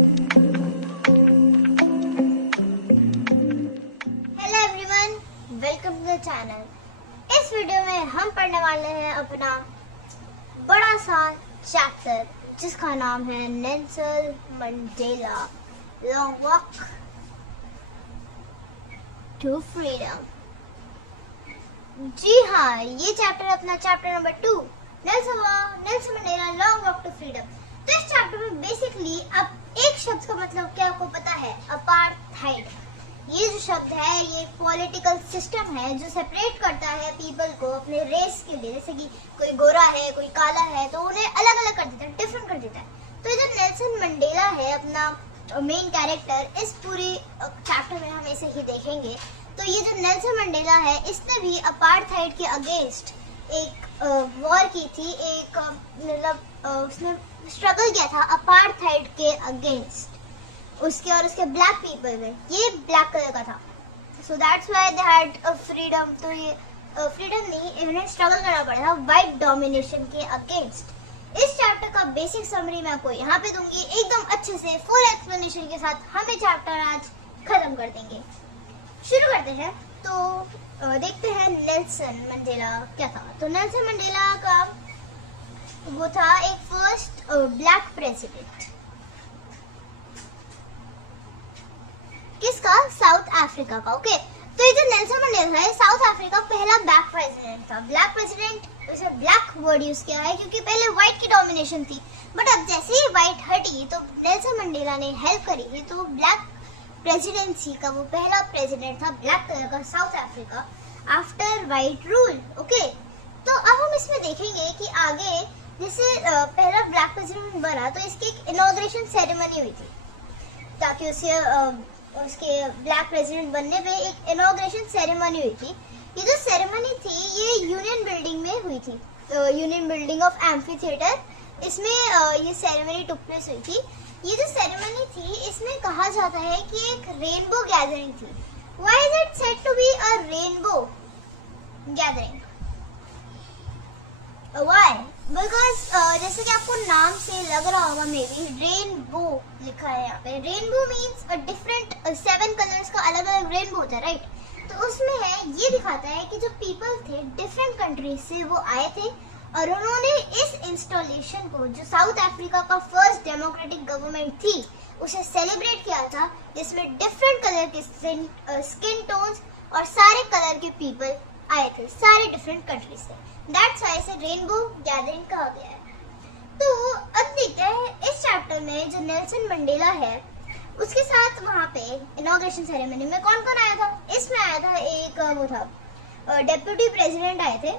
Hello everyone, welcome to the channel. इस video में हम पढ़ने वाले हैं अपना बड़ा सा चैप्टर जिसका नाम है Nelson Mandela Long Walk to Freedom. जी हाँ, ये चैप्टर अपना chapter number 2 Nelson Mandela Long Walk to Freedom. तो इस चैप्टर में बेसिकली अब एक शब्द का मतलब क्या आपको पता है? अपार्थाइड। ये जो शब्द है ये पॉलिटिकल सिस्टम है जो सेपरेट करता है पीपल को अपने रेस के लिए। जैसे कि कोई गोरा है, कोई काला है, तो उन्हें अलग अलग कर देता है, डिफरेंट कर देता है। तो जो नेल्सन मंडेला है अपना मेन कैरेक्टर, इस पूरी चैप्टर में हम इसे ही देखेंगे। तो ये जो नेल्सन मंडेला है इसने भी अपार्थाइड के अगेंस्ट एक वॉर की थी, एक मतलब उसने स्ट्रगल किया था अपार्थाइड के अगेंस्ट उसके और उसके ब्लैक पीपल में। ये ब्लैक कलर का था, so that's why they had freedom. तो ये फ्रीडम नहीं, इन्हें स्ट्रगल करना पड़ा था व्हाइट डोमिनेशन के अगेंस्ट। इस चैप्टर का बेसिक समरी मैं आपको यहाँ पे दूंगी एकदम अच्छे से फुल एक्सप्लेनेशन के साथ। हम ये चैप्टर आज खत्म कर देंगे। शुरू करते हैं। तो देखते हैं नेल्सन मंडेला क्या था। तो नेल्सन मंडेला का वो था एक फर्स्ट ब्लैक प्रेसिडेंट। किसका? साउथ अफ्रीका का। ओके, तो ये जो नेल्सन मंडेला है साउथ अफ्रीका पहला ब्लैक प्रेसिडेंट था। ब्लैक प्रेसिडेंट, उसे ब्लैक वर्ड यूज किया है क्योंकि पहले व्हाइट की डोमिनेशन थी, बट अब जैसे ही व्हाइट हटी तो नेल्सन मंडेला ने हेल्प करी थी। तो ब्लैक प्रेसिडेंसी का वो पहला प्रेसिडेंट था ब्लैक कलर का south Africa after white rule. Okay, तो अब हम इसमें देखेंगे कि आगे जैसे पहला ब्लैक प्रेसिडेंट बना तो इसकी एक इनॉग्रेशन सेरेमनी हुई थी, ताकि उसके ब्लैक प्रेसिडेंट बनने पे एक इनॉग्रेशन सेरेमनी हुई थी। ये जो सेरेमनी थी ये यूनियन बिल्डिंग में हुई थी, union building of amphi theatre. इसमें ये सेरेमनी टुक प्लेस हुई थी। ये जो सेरेमनी थी इसमें कहा जाता है कि एक रेनबो गैदरिंग थी। Why is it said to be a rainbow gathering? Why? Because जैसे कि आपको नाम से लग रहा होगा मे बी रेनबो लिखा है यहाँ पे। रेनबो मीन्स डिफरेंट 7 कलर्स का अलग अलग रेनबो होता है, राइट? तो उसमें है ये दिखाता है कि जो पीपल थे डिफरेंट कंट्रीज से वो आए थे और उन्होंने इस इंस्टॉलेशन को, जो साउथ अफ्रीका का फर्स्ट डेमोक्रेटिक गवर्नमेंट थी, उसे सेलिब्रेट किया था, जिसमें डिफरेंट कलर के स्किन टोन्स और सारे कलर के पीपल आए थे, सारे डिफरेंट कंट्रीज से। दैट्स व्हाई इसे रेनबो गैदरिंग कहा गया है। तो अब देखते हैं इस चैप्टर में जो नेल्सन मंडेला है उसके साथ वहाँ पे इनॉग्रेशन सेरेमनी में कौन कौन आया था। इसमें आया था एक वो था डेप्यूटी प्रेसिडेंट आए थे,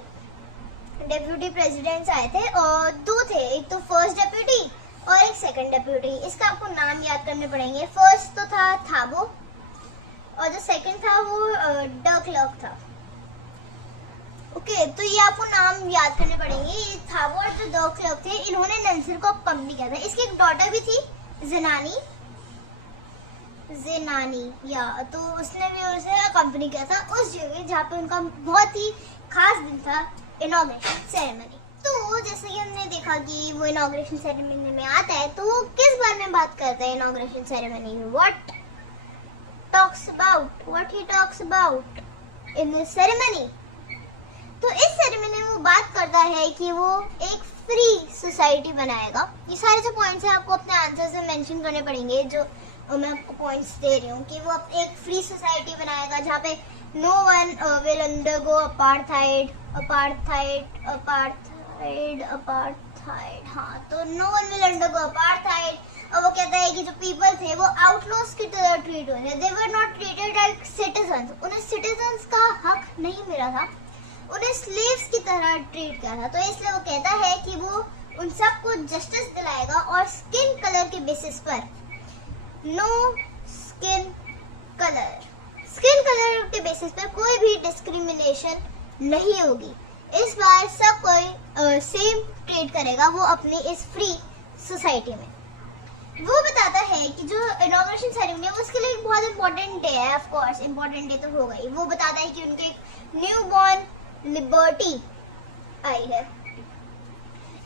डेप्यूटी प्रेसिडेंट्स आए थे और 2 थे, एक तो फर्स्ट डेप्यूटी और एक सेकंड डेप्यूटी। इसका आपको नाम याद करने पड़ेंगे। फर्स्ट तो था थाबो और जो सेकंड था वो डक्लर्क था। ओके, तो ये आपको नाम याद करने पड़ेंगे। ये थाबो और जो डक्लर्क थे इन्होंने नेल्सन को अकम्पनी किया था। इसकी एक डॉटर भी थी ज़ेनानी या, तो उसने भी उसे अकम्पनी किया था उस जगह जहाँ पे उनका बहुत ही खास दिन था इनॉग्रेशन सेरेमनी। तो जैसे कि हमने देखा कि वो इनॉग्रेशन सेरेमनी में आता है तो वो किस बारे में बात करता है इनॉग्रेशन सेरेमनी में? What he talks about in this ceremony. तो इस सेरेमनी में वो बात करता है कि वो एक फ्री सोसाइटी बनाएगा। ये सारे जो पॉइंट्स हैं आपको अपने आंसर में मेंशन करने पड़ेंगे, जो मैं आपको पॉइंट्स दे रही हूँ कि वो एक फ्री सोसाइटी बनाएगा जहाँ पे no one will undergo apartheid. हाँ, तो no one will undergo apartheid. और वो कहता है कि जो पीपल थे वो आउटलॉस की तरह ट्रीट हो रहे, they were not treated like citizens. उन्हें सिटीजंस का हक नहीं मिला था, उन्हें स्लेव्स की तरह ट्रीट किया था। तो इसलिए वो कहता है कि वो उन सबको जस्टिस दिलाएगा और स्किन कलर के बेसिस पर, नो स्किन कलर के बेसिस पर कोई भी डिस्क्रिमिनेशन नहीं होगी। इस बार सब कोई सेम ट्रीट करेगा वो अपनी इस फ्री सोसाइटी में। वो बताता है कि जो इनॉग्रेशन सेरेमनी है उसके लिए एक बहुत इंपॉर्टेंट डे है। ऑफ कोर्स इंपॉर्टेंट डे तो होगा ही। वो बताता है कि उनके एक न्यू बॉर्न लिबर्टी आई है।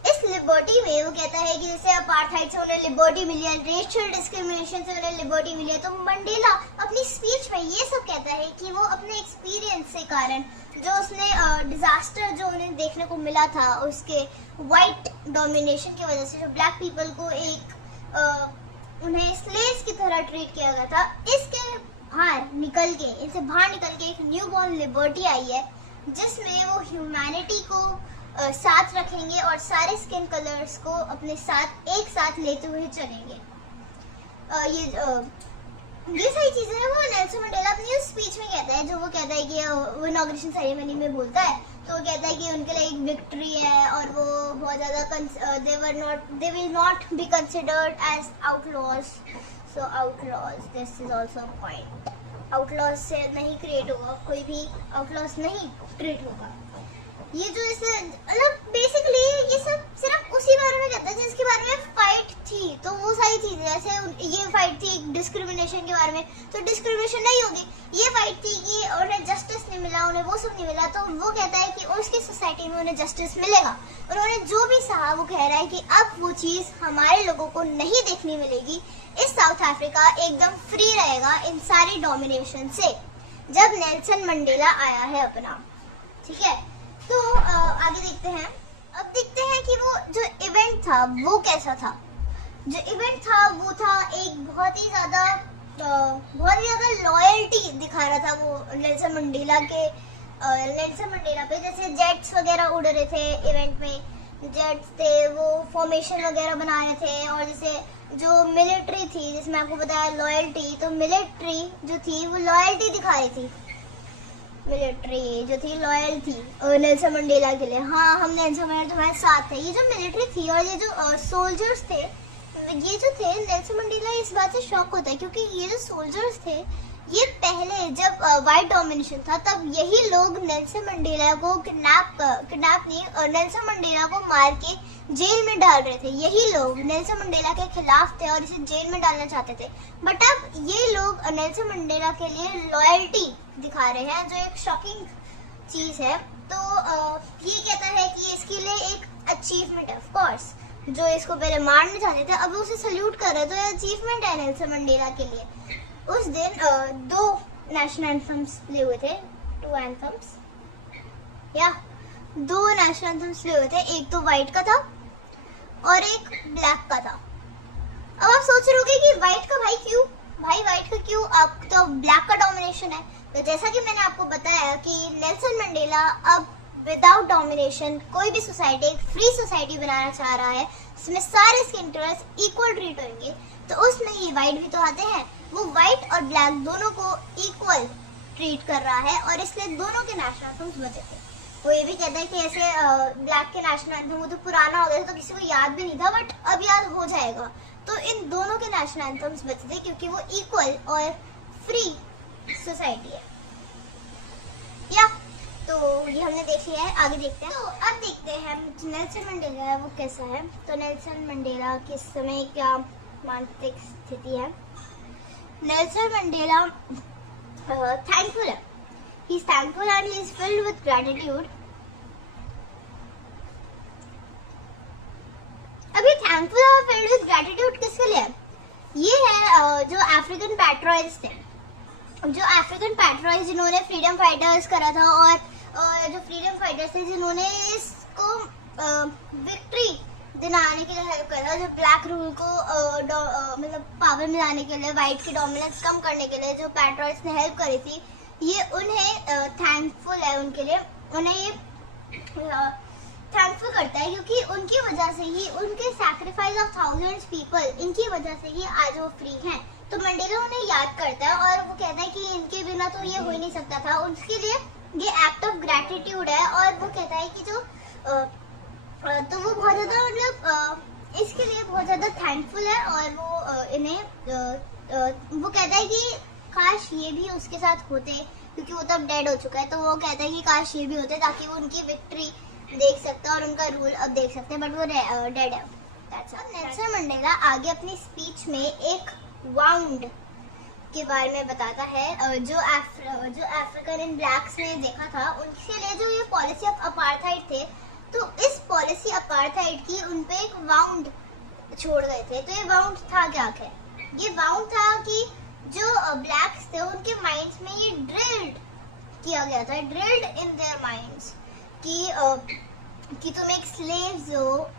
इस लिबर्टी में वो कहता है कि जैसे अपार्थाइड से उन्हें लिबर्टी मिली है, रेशियल डिस्क्रिमिनेशन से उन्हें लिबर्टी मिली है, तो मंडेला अपनी स्पीच में ये सब कहता है कि वो अपने एक्सपीरियंस से कारण जो उसने डिजास्टर जो उन्हें देखने को मिला था उसके वाइट डोमिनेशन की वजह से, जो ब्लैक पीपल को एक उन्हें स्लेव्स की तरह ट्रीट किया गया था, इसके इनसे बाहर निकल के एक न्यू बॉर्न लिबर्टी आई है जिसमें वो ह्यूमैनिटी को साथ रखेंगे और सारे स्किन कलर्स को अपने साथ एक साथ लेते हुए चलेंगे। ये सारी चीजें वो नेल्सन मंडेला अपनी स्पीच में कहता है, जो वो कहता है कि वो इनॉग्रेशन सेरेमनी में बोलता है, तो वो कहता है कि उनके लिए एक विक्ट्री है और वो बहुत ज्यादा they will not be considered as outlaws. So outlaws, this is also a point. Outlaws से नहीं क्रिएट होगा, कोई भी आउटलॉज नहीं क्रिएट होगा। ये जो इसे मतलब बेसिकली ये सब सिर्फ उसी बारे में कहता है जिसके बारे में फाइट थी, तो वो सारी चीजें जैसे ये फाइट थी डिस्क्रिमिनेशन के बारे में, तो डिस्क्रिमिनेशन नहीं होगी। ये फाइट थी कि उन्हें जस्टिस नहीं मिला, उन्हें वो सब नहीं मिला, तो वो कहता है कि उसकी सोसाइटी में उन्हें जस्टिस मिलेगा। उन्होंने जो भी सहा वो कह रहा है कि अब वो चीज हमारे लोगों को नहीं देखने मिलेगी। इस साउथ अफ्रीका एकदम फ्री रहेगा इन सारी डोमिनेशन से जब नेल्सन मंडेला आया है अपना। ठीक है, तो आगे देखते हैं। अब देखते हैं कि वो जो इवेंट था वो कैसा था। जो इवेंट था वो था एक बहुत ही ज्यादा लॉयल्टी दिखा रहा था वो नेल्सन मंडेला पे। जैसे जेट्स वगैरह उड़ रहे थे इवेंट में, जेट्स थे, वो फॉर्मेशन वगैरह बना रहे थे, और जैसे जो मिलिट्री थी जिसमें आपको बताया लॉयल्टी, तो मिलिट्री जो थी वो लॉयल्टी दिखा रही थी। मिलिट्री जो थी लॉयल थी नेल्सन मंडेला के लिए। हाँ, हम नेल्सन मंडेला तुम्हारे साथ थे। ये जो मिलिट्री थी और ये जो सोल्जर्स थे, ये जो थे, नेल्सन मंडेला इस बात से शॉक होता है क्योंकि ये जो सोल्जर्स थे, ये पहले जब वाइट डोमिनेशन था तब यही लोग नेल्सन मंडेला को किडनैप नहीं, नेल्सन मंडेला को मार के जेल में डाल रहे थे। यही लोग नेल्सन मंडेला के खिलाफ थे और इसे जेल में डालना चाहते थे, बट अब ये लोग नेल्सन मंडेला के लिए लॉयल्टी दिखा रहे हैं, जो एक शॉकिंग चीज है। तो ये कहता है कि इसके लिए एक अचीवमेंट है। ऑफ कोर्स जो इसको पहले मारना चाहते थे अब उसे सल्यूट कर रहे हैं, तो ये अचीवमेंट है नेल्सन मंडेला के लिए। उस दिन 2 नेशनल एंथम्स ले हुए थे, 2 एंथम्स या 2 नेशनल एंथम्स ले हुए थे। एक तो व्हाइट का था और एक ब्लैक का था। अब आप सोच रहे होंगे कि व्हाइट का क्यों व्हाइट का क्यों, अब तो ब्लैक का डोमिनेशन है। तो जैसा कि मैंने आपको बताया कि नेल्सन मंडेला अब विदाउट डोमिनेशन कोई भी सोसाइटी, एक फ्री सोसाइटी बनाना चाह रहा है जिसमें सारे स्किन कलर्स इक्वल ट्रीट होंगे। तो उसमें ये व्हाइट भी तो आते हैं, वो व्हाइट और ब्लैक दोनों को इक्वल ट्रीट कर रहा है और इसलिए दोनों के नेशनल एंथम्स बचे थे। वो ये भी कहता है कि ऐसे ब्लैक के नेशनल एंथम वो तो पुराना हो गया था तो किसी को याद भी नहीं था, बट अब याद हो जाएगा। तो इन दोनों के नेशनल एंथम्स बचे थे क्योंकि वो इक्वल और फ्री सोसाइटी है। या तो ये हमने देख लिया है, आगे देखते हैं। तो अब देखते हैं नेल्सन मंडेला है वो कैसा है। तो नेल्सन मंडेला किस समय क्या मानसिक स्थिति है। नेल्सन मंडेला थैंकफुल है, he is thankful and he is filled with gratitude। अभी थैंकफुल और filled with gratitude किसके लिए? ये है जो अफ्रीकन पैट्रियट्स थे, जो अफ्रीकन पैट्रियट्स जिन्होंने फ्रीडम फाइटर्स करा था और जो फ्रीडम फाइटर्स थे जिन्होंने इसको विक्ट्री दिलाने के लिए हेल्प करा, जो ब्लैक रूल को मतलब पावर में लाने के लिए, व्हाइट की डोमिनेंस कम करने के लिए जो पैट्रियट्स ने हेल्प करी थी, ये उन्हें थैंकफुल है, उनके लिए उन्हें ये थैंकफुल करता है क्योंकि उनकी वजह से ही, उनके सैक्रिफाइस ऑफ थाउजेंड्स पीपल, इनकी वजह से ही आज वो फ्री हैं। तो मंडेला उन्हें याद करता है और वो कहता है कि इनके बिना तो ये हो ही नहीं सकता था। उनके लिए ये एक्ट ऑफ ग्रेटिट्यूड है और वो कहता है कि जो तो वो बहुत ज्यादा मतलब इसके लिए बहुत ज्यादा थैंकफुल है और वो इन्हें वो कहता है कि काश ये भी उसके साथ होते, क्योंकि वो तो अब डेड हो चुका है। तो वो कहता है कि काश ये भी होते ताकि वो उनकी विक्ट्री देख सकते और उनका रूल अब देख सकते हैं, बट वो डेड है। नेल्सन मंडेला आगे अपनी स्पीच में एक वाउंड के बारे में बताता है जो अफ्रीकन इन ब्लैक्स ने देखा था, उनके लिए जो ये पॉलिसी ऑफ अपार्थाइड थे, तो इस पॉलिसी अपार्थाइड की उनपे एक वाउंड छोड़ गए थे। तो ये वाउंड था क्या है? ये वाउंड था कि जो ब्लैक्स थे उनके माइंड्स में ये ड्रिल्ड किया गया था, ड्रिल्ड इन देयर माइंड्स कि तुम एक स्लेव्स हो,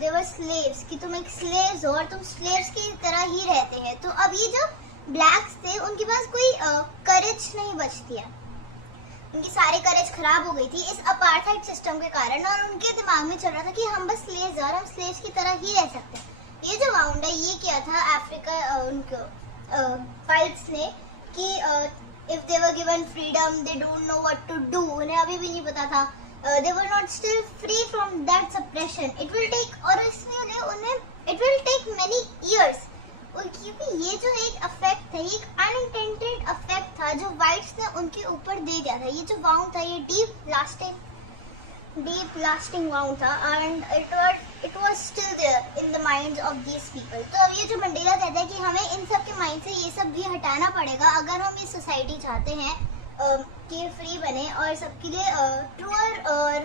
they were slaves, कि तुम एक स्लेव्स हो और तुम स्लेव्स की तरह ही रहते हैं। तो अब ये जो ब्लैक्स थे उनके पास कोई करेज नहीं बचती है, उनकी सारी करेज खराब हो गई थी इस अपार्थाइड सिस्टम के कारण, और उनके दिमाग में चल रहा था कि हम बस स्लेव्स हैं और हम स्लेव्स की तरह ही रह सकते हैं। ये जो वाउंड है ये किया था अफ्रीका उनको फाइट्स ने कि if they were given freedom they don't know what to do, उन्हें अभी भी नहीं पता था, they were not still free from that suppression, it will take, और इसलिए उन्हें it will take many years, और क्योंकि ये जो एक अफेक्ट था, एक अनइंटेंडेड अफेक्ट था जो वाइट्स ने उनके ऊपर दे दिया था। ये जो वाउंड था ये डीप लास्टिंग वाउंड था and it was still there in the minds of these people. तो अब ये जो मंडेला कहता है कि हमें इन सब के माइंड से ये सब भी हटाना पड़ेगा अगर हम ये सोसाइटी चाहते हैं कि फ्री बने और सबके लिए ट्रूअर और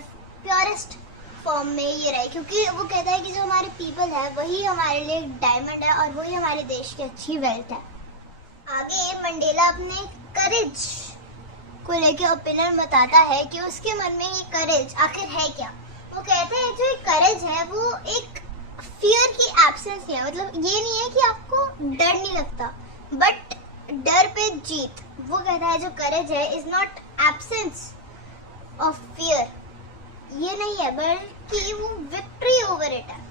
प्योरेस्ट फॉर्म में ये रहे, क्योंकि वो कहता है कि जो हमारे पीपल है वही हमारे लिए डायमंड है और वही हमारे देश की अच्छी वेल्थ है। आगे मंडेला अपने करेज को लेके ओपिनियन बताता है कि उसके मन में ये करेज आखिर है क्या। वो कहते हैं जो करेज है वो एक फियर की एब्सेंस है, मतलब ये नहीं है कि आपको डर नहीं लगता बट डर पे जीत। वो कहता है जो करेज है is not absence of fear, ये नहीं है बल्कि वो विक्ट्री ओवर इट है।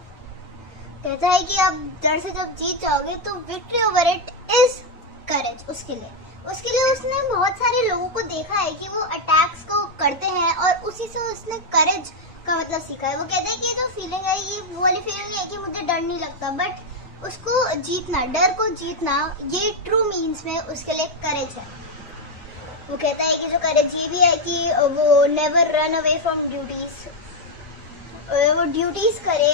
कहता है कि आप डर से जब जीत जाओगे तो विक्ट्री ओवर इट इज करेज। उसके लिए उसने बहुत सारे लोगों को देखा है कि वो अटैक्स को करते हैं और उसी से उसने करेज का मतलब सीखा है। वो कहता है कि ये जो फीलिंग है ये वो वाली फीलिंग है कि मुझे डर नहीं लगता, बट उसको जीतना, डर को जीतना, ये ट्रू मीन्स में उसके लिए करेज है। वो कहता है कि जो करेज ये भी है कि वो never run away from duties, वो ड्यूटीज करे,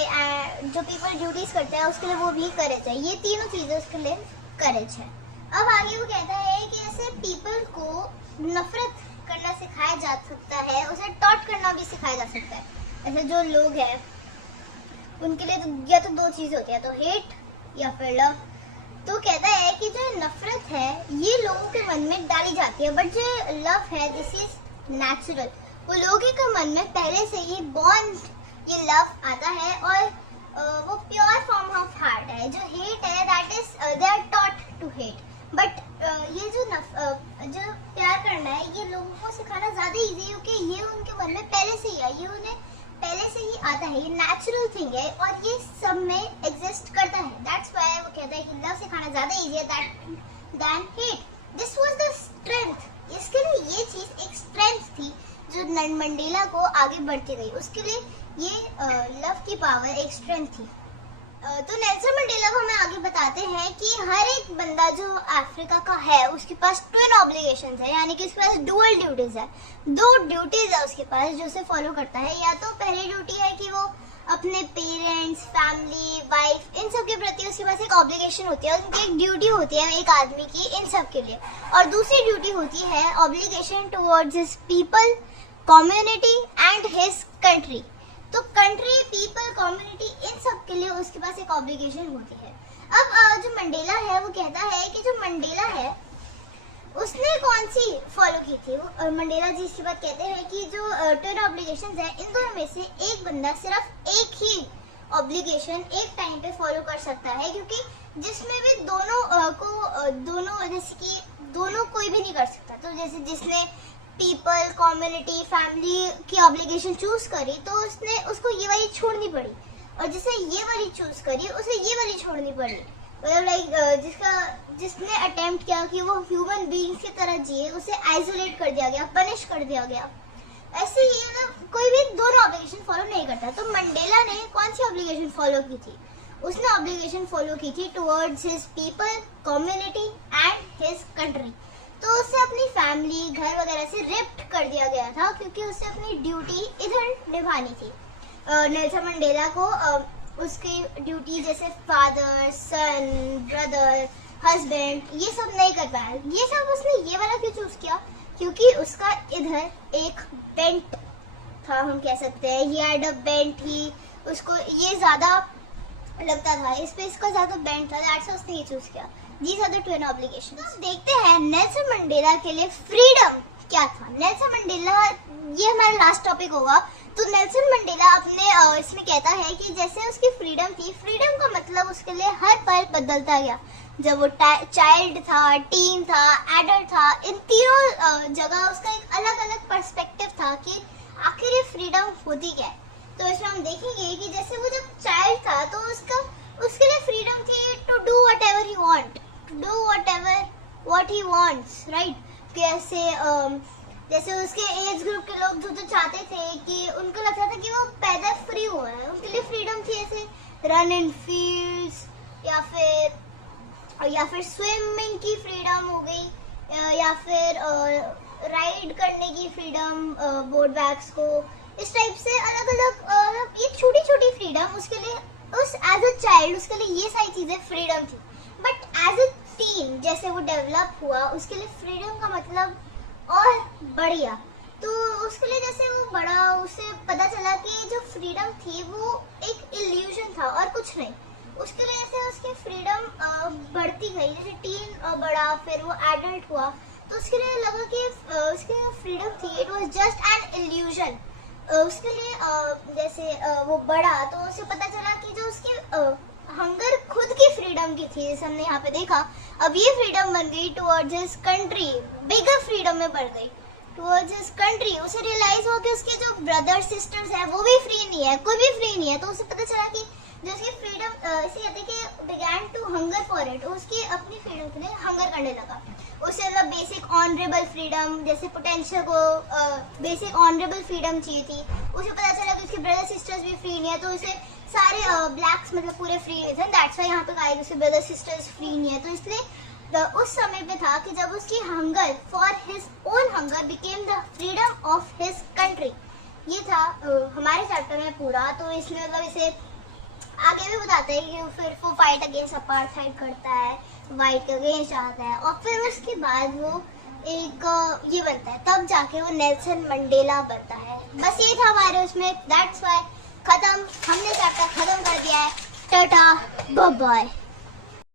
जो पीपल ड्यूटीज करते हैं उसके लिए वो भी करेज है। ये तीनों चीजें उसके लिए करेज है। अब आगे वो कहता है कि ऐसे पीपल को नफरत करना सिखाया जा सकता है, उसे टॉट करना भी सिखाया जा सकता है। ऐसे जो लोग हैं उनके लिए तो या तो दो चीजें होती है, तो हेट या फिर लव। तो कहता है कि जो नफरत है ये लोगों के मन में डाली जाती है, बट जो लव है दिस इज नेचुरल। वो लोगों के मन में पहले से ही बॉर्न ये लव आता है और वो प्योर फॉर्म ऑफ हार्ट है। जो हेट है that is they are taught to hate, but ये जो प्यार करना है ये लोगों को सिखाना ज्यादा इजी है क्योंकि ये उनके मन में पहले से ही है, ये उन्हें पहले से ही आता है, ये नेचुरल थिंग है और ये सब में एग्जिस्ट करता है। दैट्स व्हाई वो कहता है कि लव सिखाना ज्यादा इजी है than hate. This was the strength, इसके लिए ये चीज एक स्ट्रेंथ थी जो मंडेला को आगे बढ़ती गई, उसके लिए ये लव की पावर एक स्ट्रेंथ थी। तो नेल्सन मंडेला को हमें आगे बताते हैं कि हर एक बंदा जो अफ्रीका का है उसके पास ट्विन ऑब्लिगेशंस है, यानी कि उसके पास डुअल ड्यूटीज है, दो ड्यूटीज है उसके पास जो उसे फॉलो करता है। या तो पहली ड्यूटी है कि वो अपने पेरेंट्स, फैमिली, वाइफ इन सब के प्रति उसके पास एक ऑब्लिगेशन होती है, उनकी एक ड्यूटी होती है एक आदमी की इन सब के लिए। और दूसरी ड्यूटी होती है obligation towards his people, community and his country. तो कंट्री, पीपल, कम्युनिटी इन सब के लिए उसके पास एक ऑब्लिगेशन होती है। अब जो मंडेला है वो कहता है कि जो मंडेला है उसने कौन सी फॉलो की थी। वो मंडेला जी इसके बाद कहते हैं कि जो ट्विन ऑब्लिगेशंस है इन दोनों में से एक बंदा सिर्फ एक ही ऑब्लिगेशन एक टाइम पे फॉलो कर सकता है, क्योंकि जिसमें भी दोनों जैसे कि दोनों कोई भी नहीं कर सकता। तो जैसे जिसने पीपल, कम्युनिटी, फैमिली की ऑब्लिगेशन चूज करी तो उसको ये वाली छोड़नी पड़ी, और जिसे ये वाली चूज करी उसे ये वाली छोड़नी पड़ी। मतलब लाइक जिसने अटेम्प्ट किया कि वो ह्यूमन बीइंग्स की तरह जिए उसे आइसोलेट कर दिया गया, पनिश कर दिया गया। ऐसे ही मतलब कोई भी दोनों ऑब्लिगेशन फॉलो नहीं करता। तो मंडेला ने कौन सी ऑब्लिगेशन फॉलो की थी? उसने ऑब्लिगेशन फॉलो की थी towards his people, community and his country. तो उसे अपनी फैमिली, घर वगैरह से रिप्ट कर दिया गया था क्योंकि उसे अपनी ड्यूटी इधर निभानी थी। नेल्सन मंडेला को उसकी ड्यूटी जैसे फादर, सन, ब्रदर, हस्बैंड ये सब नहीं कर पाया। ये सब उसने ये वाला क्यों चूज किया? क्योंकि उसका इधर एक बेंट था, हम कह सकते हैं। ही हैड अ बेंट, ही उसको ये ज्यादा लगता था, इस पे इसका ज्यादा बेंट था, दैट्स व्हाई उसने ये चूज किया। These are the twin obligations. देखते हैं नेल्सन मंडेला के लिए फ्रीडम क्या था। नेल्सन मंडेला, ये हमारा लास्ट टॉपिक होगा। तो नेल्सन मंडेला अपने इसमें कहता है कि जैसे उसकी फ्रीडम थी, फ्रीडम का मतलब उसके लिए हर पल बदलता गया। जब वो चाइल्ड था, टीन था, एडल्ट था, इन तीनों जगह उसका एक अलग अलग पर्सपेक्टिव था कि आखिर ये फ्रीडम होती क्या है। तो इसमें हम देखेंगे कि जैसे वो जब चाइल्ड था तो उसके लिए फ्रीडम थी to do whatever he want, to do whatever what he wants, right. जैसे उसके एज ग्रुप के लोग जो चाहते थे कि उनको लगता था कि वो पैदा फ्री हुए हैं, उनके लिए फ्रीडम थी ऐसे रन इन फील्ड्स या फिर स्विमिंग की फ्रीडम हो गई, या फिर राइड करने की फ्रीडम बोट बैग्स को, इस टाइप से अलग अलग ये छोटी छोटी फ्रीडम उसके लिए, उस एज अ चाइल्ड उसके लिए ये सारी चीजें फ्रीडम थी। बट एज अ टीन जैसे वो डेवलप हुआ, उसके लिए फ्रीडम का मतलब और बढ़ गया। तो उसके लिए जैसे वो बड़ा, उसे पता चला कि जो फ्रीडम थी वो एक इल्यूजन था और कुछ नहीं। उसके लिए जैसे उसकी फ्रीडम बढ़ती गई, जैसे टीन बड़ा, फिर वो एडल्ट हुआ, तो उसके लिए लगा कि उसकी फ्रीडम थी it was just an illusion. उसके लिए जैसे वो बड़ा, तो उसे पता चला कि जो उसकी हंगर खुद की फ्रीडम की थी, जैसे हमने यहाँ पे देखा, अब ये फ्रीडम बन गई टुवर्ड्स हिज कंट्री, बिगर फ्रीडम में बढ़ गई टुवर्ड्स हिज कंट्री। उसे रियलाइज हुआ कि उसके जो ब्रदर्स सिस्टर्स है वो भी फ्री नहीं है, कोई भी फ्री नहीं है। तो उसे पता चला कि जो उसकी फ्रीडम, इसे कहते हैं कि began to hunger for it, उसकी अपनी फ्रीडम के लिए हंगर करने लगा। उसे मतलब बेसिक ऑनरेबल फ्रीडम, जैसे पोटेंशियल को बेसिक ऑनरेबल फ्रीडम चाहिए थी। उसे पता चला कि उसके ब्रदर सिस्टर्स भी फ्री नहीं है, तो उसे सारे ब्लैक्स मतलब पूरे फ्री नहीं थे, दैट्स व्हाई यहाँ पे कहा उसके ब्रदर सिस्टर्स फ्री नहीं है। तो इसलिए उस समय पे था कि जब उसकी hunger for his own hunger became the freedom of his country. ये था हमारे चैप्टर में पूरा। तो इसमें मतलब इसे आगे भी बताते हैं कि फिर वो फाइट अगेंस्ट अपार्थाइड करता है, वाइट के अगेंस्ट आता है, और फिर उसके बाद वो एक ये बनता है, तब जाके वो नेल्सन मंडेला बनता है। बस ये था हमारे उसमें, दैट्स व्हाई खत्म, हमने चैप्टर खत्म कर दिया है। Tata bye bye.